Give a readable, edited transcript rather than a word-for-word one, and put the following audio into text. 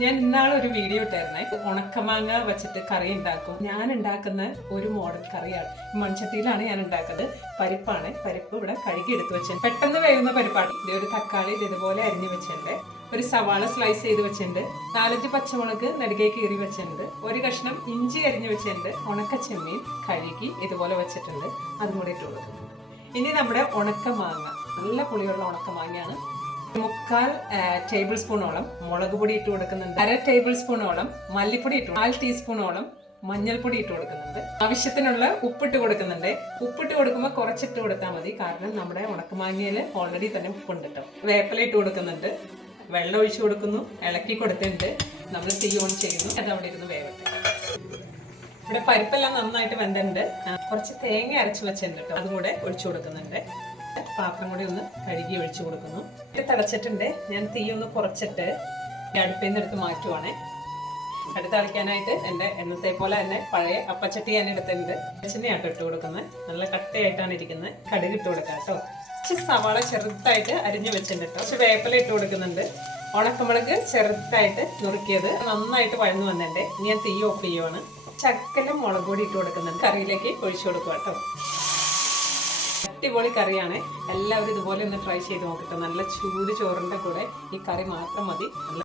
ഞാൻ ഇന്നാളെ ഒരു വീഡിയോ ഇട്ടായിരുന്നേ, ഉണക്കമാങ്ങ വെച്ചിട്ട് കറി ഉണ്ടാക്കും. ഞാൻ ഉണ്ടാക്കുന്ന ഒരു മോഡൽ കറിയാണ്. മൺചട്ടിയിലാണ് ഞാൻ ഉണ്ടാക്കുന്നത്. പരിപ്പാണ്. പരിപ്പ് ഇവിടെ കഴുകി എടുത്ത് വെച്ചിട്ടുണ്ട്. പെട്ടെന്ന് വേവുന്ന പരിപ്പാണ്. ഇത് ഒരു തക്കാളി ഇതുപോലെ അരിഞ്ഞു വെച്ചിട്ടുണ്ട്. ഒരു സവാള സ്ലൈസ് ചെയ്ത് വെച്ചിട്ടുണ്ട്. 4-5 പച്ചമുളക് നെടുകെ കീറി വെച്ചിട്ടുണ്ട്. ഒരു കഷ്ണം ഇഞ്ചി അരിഞ്ഞു വെച്ചിട്ടുണ്ട്. ഉണക്ക ചെമ്മീൻ കഴുകി ഇതുപോലെ വെച്ചിട്ടുണ്ട്. അതും കൂടി ഇട്ട് കൊടുക്കുന്നു. ഇനി നമ്മുടെ ഉണക്കമാങ്ങ, നല്ല പുളിയുള്ള ഉണക്കമാങ്ങയാണ്. 3/4 ടേബിൾ സ്പൂണോളം മുളക് പൊടി ഇട്ട് കൊടുക്കുന്നുണ്ട്. 1/2 ടേബിൾ സ്പൂണോളം മല്ലിപ്പൊടി ഇട്ടു, 1/4 ടീസ്പൂണോളം മഞ്ഞൾപ്പൊടി ഇട്ട് കൊടുക്കുന്നുണ്ട്. ആവശ്യത്തിനുള്ള ഉപ്പിട്ട് കൊടുക്കുന്നുണ്ട്. ഉപ്പിട്ട് കൊടുക്കുമ്പോൾ കുറച്ചിട്ട് കൊടുത്താൽ മതി, കാരണം നമ്മുടെ ഉണക്കമാങ്ങയിൽ ഓൾറെഡി തന്നെ ഉപ്പുണ്ട് കേട്ടോ. വേപ്പില ഇട്ട് കൊടുക്കുന്നുണ്ട്. വെള്ളം ഒഴിച്ചു കൊടുക്കുന്നു. ഇളക്കി കൊടുത്തിട്ടുണ്ട്. നമ്മൾ തീ ഓൺ ചെയ്യുന്നു. അത് അവിടെ ഇരുന്ന് വേവട്ടെ. ഇവിടെ പരിപ്പെല്ലാം നന്നായിട്ട് വെന്തിട്ടുണ്ട്. കുറച്ച് തേങ്ങ അരച്ച് വെച്ചിട്ടുണ്ട് കേട്ടോ. അതും കൂടെ ഒഴിച്ചു കൊടുക്കുന്നുണ്ട്. പാത്രം കൂടി ഒന്ന് കഴുകി ഒഴിച്ചു കൊടുക്കുന്നു. തിളച്ചിട്ടുണ്ട്. ഞാൻ തീ ഒന്ന് കുറച്ചിട്ട് അടുപ്പിൽ നിന്ന് എടുത്ത് മാറ്റുവാണേ. അടുത്ത് അളിക്കാനായിട്ട് എൻ്റെ എന്നത്തെ പോലെ തന്നെ പഴയ അപ്പച്ചട്ടി ഞാൻ എടുത്തിട്ടുണ്ട്. വെളിച്ചെണ്ണയാട്ടോ ഇട്ട് കൊടുക്കുന്നത്. നല്ല കട്ടയായിട്ടാണ് ഇരിക്കുന്നത്. കടുക് ഇട്ട് കൊടുക്കാം കേട്ടോ. കുറച്ച് സവാള ചെറുതായിട്ട് അരിഞ്ഞു വെച്ചിട്ടുണ്ട് കേട്ടോ. കുറച്ച് വേപ്പില ഇട്ട് കൊടുക്കുന്നുണ്ട്. ഉണക്കമുളക് ചെറുതായിട്ട് നുറുക്കിയത് നന്നായിട്ട് വഴന്നു വന്നിട്ടുണ്ട്. ഇനി ഞാൻ തീ ഓഫ് ചെയ്യുവാണ്. ചക്കലും മുളക് പൊടി ഇട്ട് കൊടുക്കുന്നുണ്ട്. കറിയിലേക്ക് ഒഴിച്ചു കൊടുക്കുക കേട്ടോ. അടിപൊളി കറിയാണ്. എല്ലാവരും ഇതുപോലെ ഒന്ന് ട്രൈ ചെയ്ത് നോക്കട്ടെ. നല്ല ചൂട് ചോറിൻ്റെ കൂടെ ഈ കറി മാത്രം മതി.